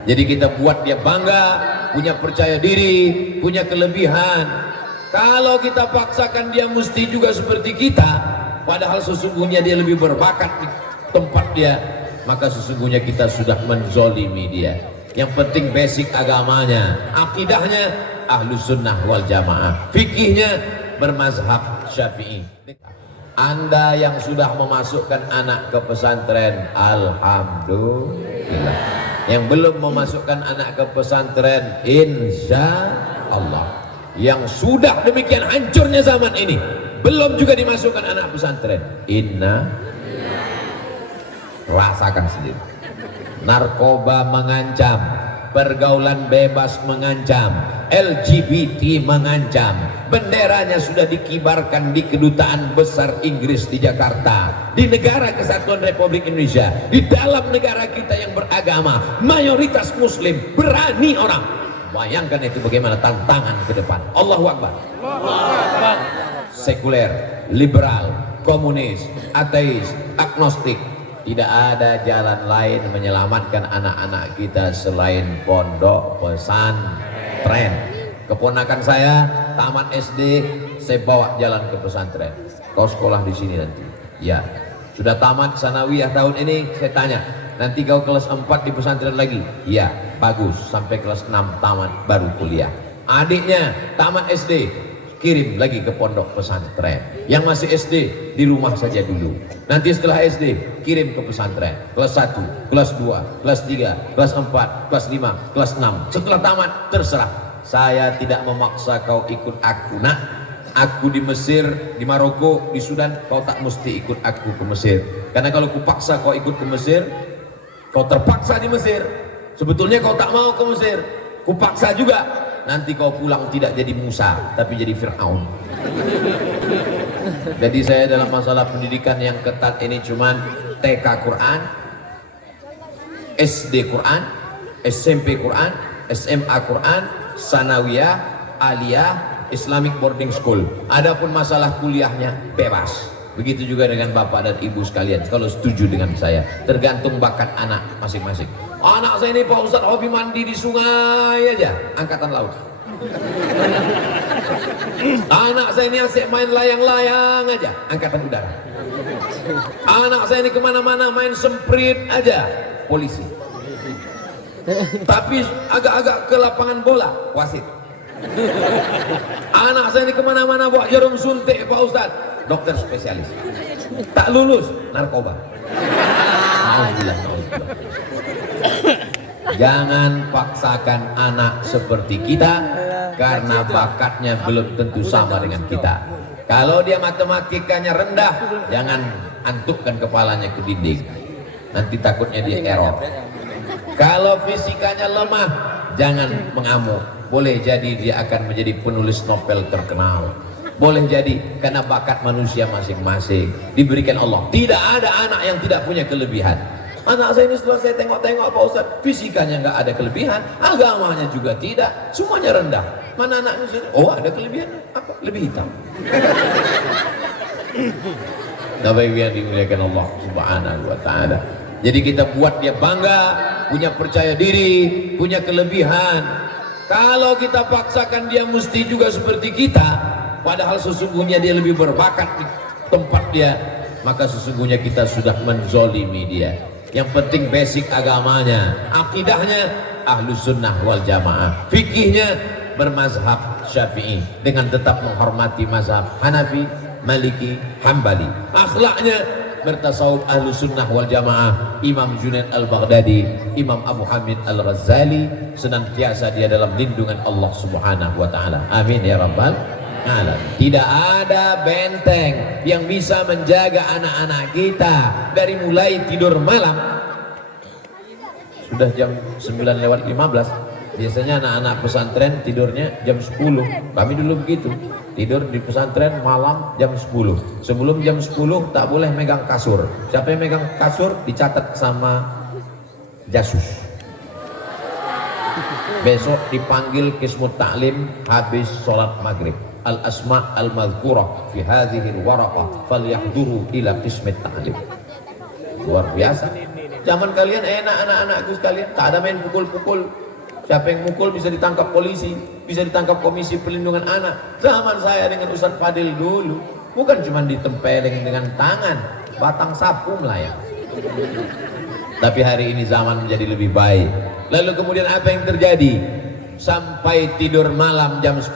Jadi kita buat dia bangga, punya percaya diri, punya kelebihan. Kalau kita paksakan dia mesti juga seperti kita, padahal sesungguhnya dia lebih berbakat di tempat dia, maka sesungguhnya kita sudah menzolimi dia. Yang penting basic agamanya, akidahnya Ahlus Sunnah wal Jamaah, fikihnya bermazhab Syafi'i. Anda yang sudah memasukkan anak ke pesantren, alhamdulillah. Yang belum memasukkan anak ke pesantren, insya Allah. Yang sudah demikian hancurnya zaman ini, belum juga dimasukkan anak pesantren, rasakan sendiri. Narkoba mengancam, pergaulan bebas mengancam, LGBT mengancam. Benderanya sudah dikibarkan di Kedutaan Besar Inggris di Jakarta, di Negara Kesatuan Republik Indonesia, di dalam negara kita yang beragama mayoritas muslim. Berani orang, bayangkan itu bagaimana tantangan ke depan. Allahu Akbar. Sekuler, liberal, komunis, ateis, agnostik, tidak ada jalan lain menyelamatkan anak-anak kita selain pondok pesantren. Keponakan saya tamat SD, saya bawa jalan ke pesantren. Kau sekolah di sini nanti. Ya, sudah tamat sanawiyah tahun ini. Saya tanya, nanti kau kelas 4 di pesantren lagi? Ya, bagus. Sampai kelas 6 tamat baru kuliah. Adiknya tamat SD, kirim lagi ke pondok pesantren. Yang masih SD di rumah saja dulu. Nanti setelah SD kirim ke pesantren. Kelas 1, kelas 2, kelas 3, kelas 4, kelas 5, kelas 6. Setelah tamat terserah. Saya tidak memaksa kau ikut aku, nak. Aku di Mesir, di Maroko, di Sudan, kau tak mesti ikut aku ke Mesir. Karena kalau kupaksa kau ikut ke Mesir, kau terpaksa di Mesir. Sebetulnya kau tak mau ke Mesir, kupaksa juga. Nanti kau pulang tidak jadi Musa, tapi jadi Fir'aun. Jadi saya dalam masalah pendidikan yang ketat ini cuman TK Quran, SD Quran, SMP Quran, SMA Quran, sanawiyah, aliyah, Islamic boarding school. Adapun masalah kuliahnya bebas. Begitu juga dengan bapak dan ibu sekalian, kalau setuju dengan saya. Tergantung bakat anak masing-masing. Anak saya ini Pak Ustadz hobi mandi di sungai aja, angkatan laut. Anak saya ini asik main layang-layang aja, angkatan udara. Anak saya ini kemana-mana main semprit aja, polisi. Tapi agak-agak ke lapangan bola, wasit. Anak saya ini kemana-mana bawa jarum suntik Pak Ustadz, dokter spesialis. Tak lulus, narkoba. Alhamdulillah. Jangan paksakan anak seperti kita, karena bakatnya belum tentu sama dengan kita. Kalau dia matematikanya rendah, jangan antukkan kepalanya ke dinding, nanti takutnya dia error. Kalau fisikanya lemah, jangan mengamuk. Boleh jadi dia akan menjadi penulis novel terkenal. Boleh jadi karena bakat manusia masing-masing diberikan Allah. Tidak ada anak yang tidak punya kelebihan. Anak saya ini setelah saya tengok-tengok Pak Ustaz, fisikanya nggak ada kelebihan, agamanya juga tidak, semuanya rendah. Mana anaknya sini? Oh, ada kelebihan apa? Lebih hitam. Bapak yang dimuliakan Allah Subhanahu wa taala. Jadi kita buat dia bangga, punya percaya diri, punya kelebihan. Kalau kita paksakan dia mesti juga seperti kita, padahal sesungguhnya dia lebih berbakat di tempat dia, maka sesungguhnya kita sudah menzolimi dia. Yang penting basic agamanya, akidahnya Ahlus Sunnah wal Jamaah, fikihnya bermazhab Syafi'i dengan tetap menghormati mazhab Hanafi, Maliki, Hambali. Akhlaknya bertasawuf Ahlus Sunnah wal Jamaah. Imam Junaid Al-Baghdadi, Imam Abu Hamid Al-Ghazali, senantiasa dia dalam lindungan Allah Subhanahu wa taala. Amin ya rabbal alamin. Tidak ada benteng yang bisa menjaga anak-anak kita dari mulai tidur malam. Sudah jam 9:15. Biasanya anak-anak pesantren tidurnya jam 10. Kami dulu begitu, tidur di pesantren malam jam 10. Sebelum jam 10 tak boleh megang kasur. Siapa yang megang kasur dicatat sama jasus. Besok dipanggil Qismut Ta'lim habis sholat maghrib. Al-asma' al-madhkurah fi hadhihi al-waraqah falyahduru ila Qismut Ta'lim. Luar biasa. Zaman kalian enak anak-anakku sekalian, tak ada main pukul-pukul. Siapa yang mukul bisa ditangkap polisi, bisa ditangkap Komisi Perlindungan Anak. Zaman saya dengan Ustaz Fadil dulu, bukan cuma ditempeleng dengan tangan, batang sapu melayang. Tapi hari ini zaman menjadi lebih baik. Lalu kemudian apa yang terjadi? Sampai tidur malam jam 10,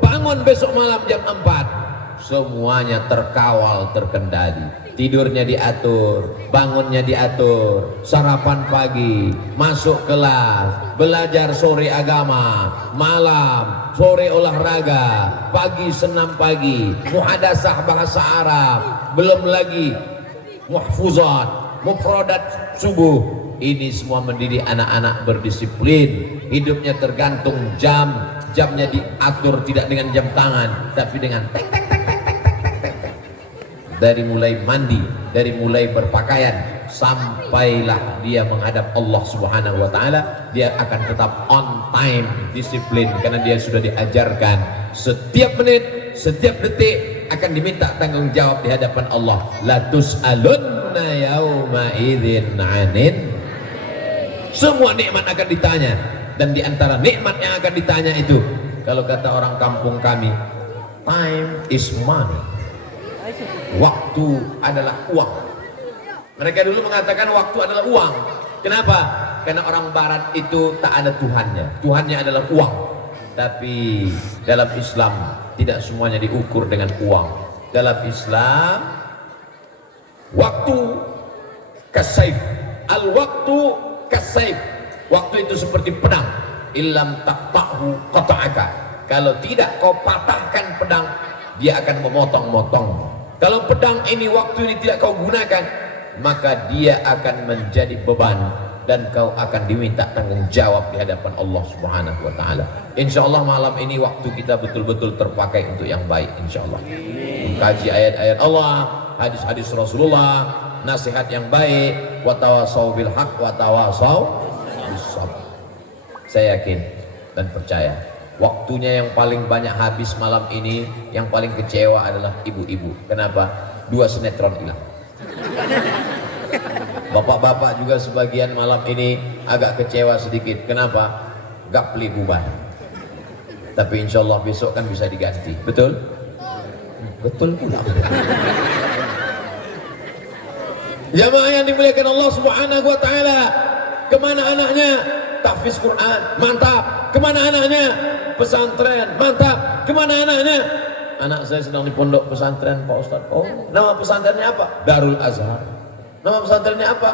bangun besok malam jam 4, semuanya terkawal, terkendali. Tidurnya diatur, bangunnya diatur, sarapan pagi, masuk kelas, belajar sore agama, malam, sore olahraga, pagi senam pagi, muhadasah bahasa Arab, belum lagi muhfuzat, mufradat subuh. Ini semua mendidik anak-anak berdisiplin. Hidupnya tergantung jamnya diatur tidak dengan jam tangan, tapi dengan tek tek tek tek tek tek tek tek. Dari mulai mandi, dari mulai berpakaian, sampailah dia menghadap Allah Subhanahu wa taala, dia akan tetap on time, disiplin, karena dia sudah diajarkan setiap menit, setiap detik akan diminta tanggung jawab di hadapan Allah. La tus'alunna yauma idzin 'anin. Semua nikmat akan ditanya, dan di antara nikmat yang akan ditanya itu, kalau kata orang kampung kami, time is money. Waktu adalah uang. Mereka dulu mengatakan waktu adalah uang. Kenapa? Karena orang barat itu tak ada Tuhannya. Tuhannya adalah uang. Tapi dalam Islam tidak semuanya diukur dengan uang. Dalam Islam, waktu kasaif. Al-waktu kasaif. Waktu itu seperti pedang. Illam taqta'hu qata'aka. Kalau tidak kau patahkan pedang, dia akan memotong-motong. Kalau pedang ini, waktu ini tidak kau gunakan, maka dia akan menjadi beban dan kau akan diminta tanggung jawab di hadapan Allah Subhanahu wa taala. Insyaallah malam ini waktu kita betul-betul terpakai untuk yang baik, insyaallah. Mengkaji ayat-ayat Allah, hadis-hadis Rasulullah, nasihat yang baik, wa tawasau bil haq wa tawasau bis sabr. Saya yakin dan percaya waktunya yang paling banyak habis malam ini, yang paling kecewa adalah ibu-ibu. Kenapa? 2 sinetron hilang. Bapak-bapak juga sebagian malam ini agak kecewa sedikit. Kenapa? Gak beli bubar. Tapi insya Allah besok kan bisa diganti. Betul? Betul pula. Jamaah yang dimuliakan Allah Subhanahu wa taala, kemana anaknya? Tahfiz Quran, mantap. Kemana anaknya? Pesantren, mantap. Kemana anaknya? Anak saya sedang di pondok pesantren Pak Ustadz. Oh, nama pesantrennya apa? Darul Azhar. Nama pesantrennya apa?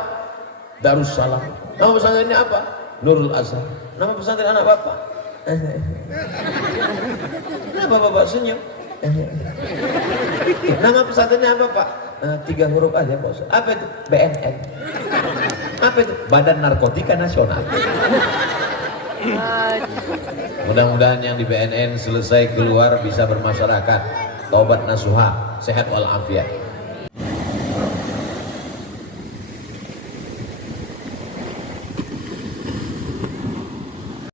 Darussalam. Nama pesantrennya apa? Nurul Azhar. Nama pesantren anak bapak? Kenapa bapak senyum? Nama pesantrennya apa Pak? 3 huruf aja Pak Ustadz. Apa itu? BNN. Apa itu? Badan Narkotika Nasional. Mudah-mudahan yang di BNN selesai keluar bisa bermasyarakat, taubat nasuha, sehat walafiat.